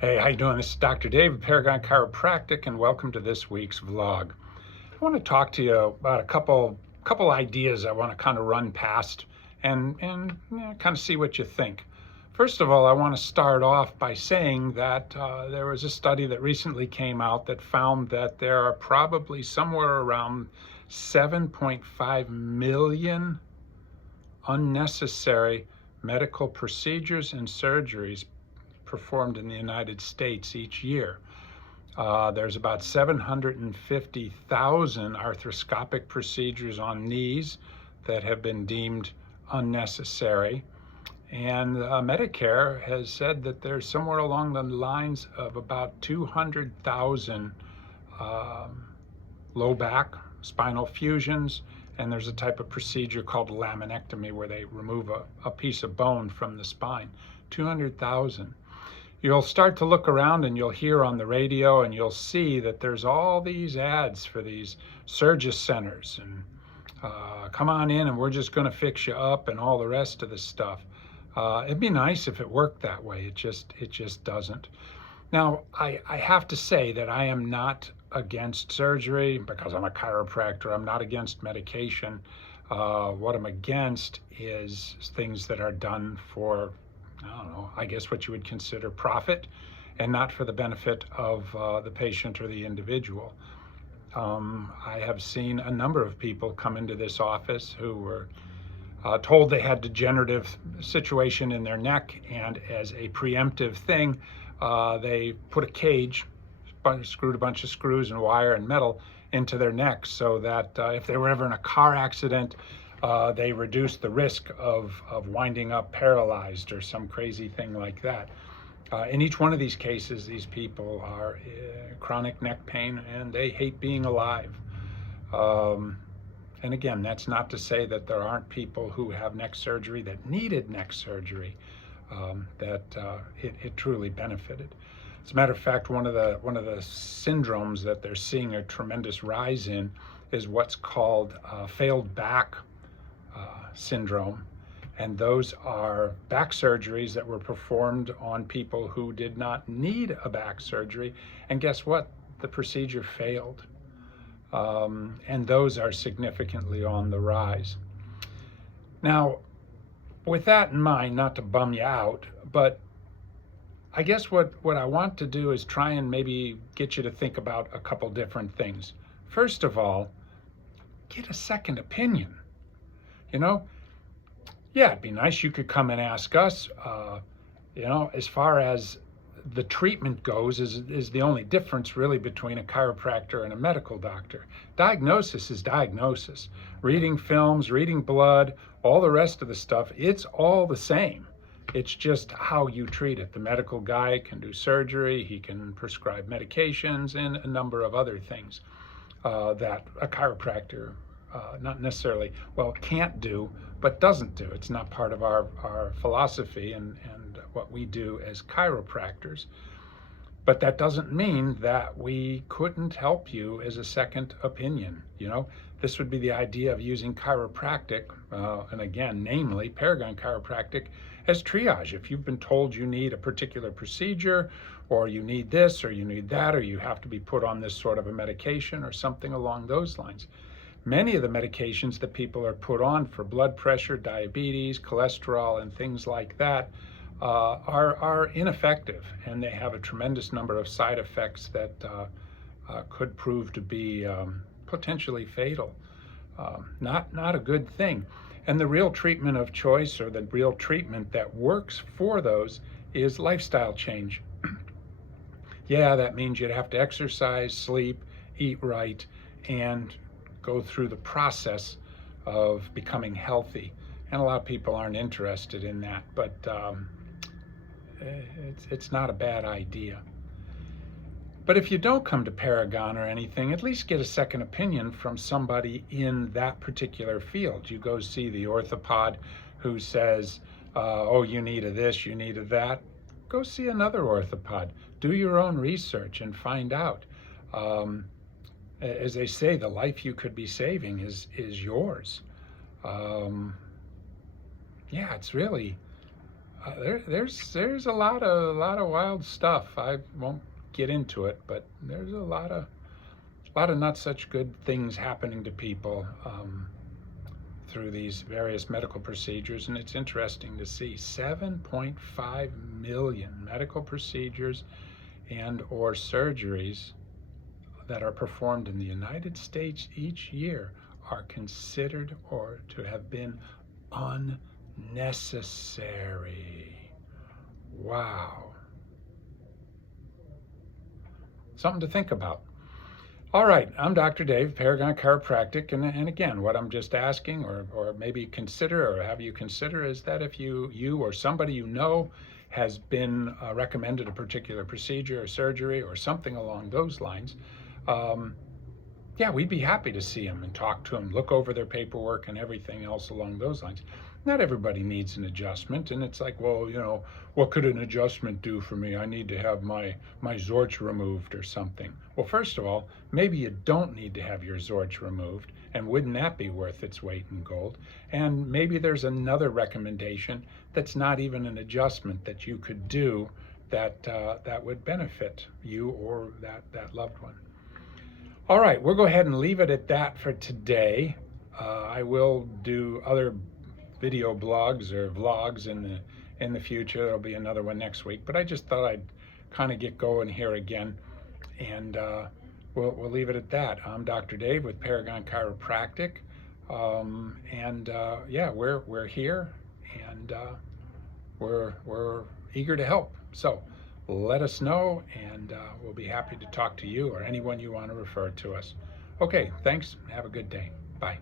Hey, how you doing? This is Dr. Dave of Paragon Chiropractic, and welcome to this week's vlog. I want to talk to you about a couple ideas I want to kind of run past and kind of see what you think. First of all, I want to start off by saying that there was a study that recently came out that found that there are probably somewhere around 7.5 million unnecessary medical procedures and surgeries performed in the United States each year. There's about 750,000 arthroscopic procedures on knees that have been deemed unnecessary. And Medicare has said that there's somewhere along the lines of about 200,000 low back spinal fusions, and there's a type of procedure called laminectomy where they remove a piece of bone from the spine. 200,000. You'll start to look around and you'll hear on the radio and you'll see that there's all these ads for these Surgeon centers and come on in and we're just going to fix you up and all the rest of the stuff. It'd be nice if it worked that way. It just doesn't. Now, I have to say that I am not against surgery because I'm a chiropractor. I'm not against medication. What I'm against is things that are done for, I don't know, I guess what you would consider profit and not for the benefit of the patient or the individual. I have seen a number of people come into this office who were told they had degenerative situation in their neck, and as a preemptive thing, they put a cage, screwed a bunch of screws and wire and metal into their neck so that if they were ever in a car accident, they reduce the risk of winding up paralyzed or some crazy thing like that. In each one of these cases, these people are chronic neck pain and they hate being alive. And again, that's not to say that there aren't people who have neck surgery that needed neck surgery, that it truly benefited. As a matter of fact, one of the syndromes that they're seeing a tremendous rise in is what's called failed back syndrome, and those are back surgeries that were performed on people who did not need a back surgery, and guess what? The procedure failed, and those are significantly on the rise. Now, with that in mind, not to bum you out, but I guess what I want to do is try and maybe get you to think about a couple different things. First of all, get a second opinion. You know, yeah, it'd be nice you could come and ask us, as far as the treatment goes is the only difference really between a chiropractor and a medical doctor. Diagnosis is diagnosis. Reading films, reading blood, all the rest of the stuff, it's all the same. It's just how you treat it. The medical guy can do surgery, he can prescribe medications and a number of other things that a chiropractor not necessarily, can't do, but doesn't do. It's not part of our philosophy and what we do as chiropractors. But that doesn't mean that we couldn't help you as a second opinion. This would be the idea of using chiropractic, and again, namely Paragon Chiropractic, as triage. If you've been told you need a particular procedure, or you need this, or you need that, or you have to be put on this sort of a medication or something along those lines. Many of the medications that people are put on for blood pressure, diabetes, cholesterol, and things like that are ineffective, and they have a tremendous number of side effects that could prove to be potentially fatal. Not a good thing. And the real treatment of choice, or the real treatment that works for those, is lifestyle change. Yeah, that means you'd have to exercise, sleep, eat right, and go through the process of becoming healthy. And a lot of people aren't interested in that, but it's not a bad idea. But if you don't come to Paragon or anything, at least get a second opinion from somebody in that particular field. You go see the orthopod who says, oh, you need a this, you need a that. Go see another orthopod. Do your own research and find out. As they say, the life you could be saving is yours. Yeah, it's really There's a lot of wild stuff. I won't get into it, but there's a lot of not such good things happening to people through these various medical procedures, and it's interesting to see 7.5 million medical procedures and or surgeries that are performed in the United States each year are considered or to have been unnecessary. Wow. Something to think about. All right, I'm Dr. Dave, Paragon Chiropractic, and again, what I'm just asking, or maybe consider, or have you consider, is that if you or somebody you know has been recommended a particular procedure or surgery or something along those lines, yeah, we'd be happy to see them and talk to them, look over their paperwork and everything else along those lines. Not everybody needs an adjustment, and it's like, well, what could an adjustment do for me? I need to have my Zorch removed or something. Well, first of all, maybe you don't need to have your Zorch removed, and wouldn't that be worth its weight in gold? And maybe there's another recommendation that's not even an adjustment that you could do that would benefit you or that loved one. All right, we'll go ahead and leave it at that for today. I will do other video blogs or vlogs in the future. There'll be another one next week, but I just thought I'd kind of get going here again, and we'll leave it at that. I'm Dr. Dave with Paragon Chiropractic, and yeah, we're here, and we're eager to help. So let us know, and we'll be happy to talk to you or anyone you want to refer to us. Okay, thanks. Have a good day. Bye.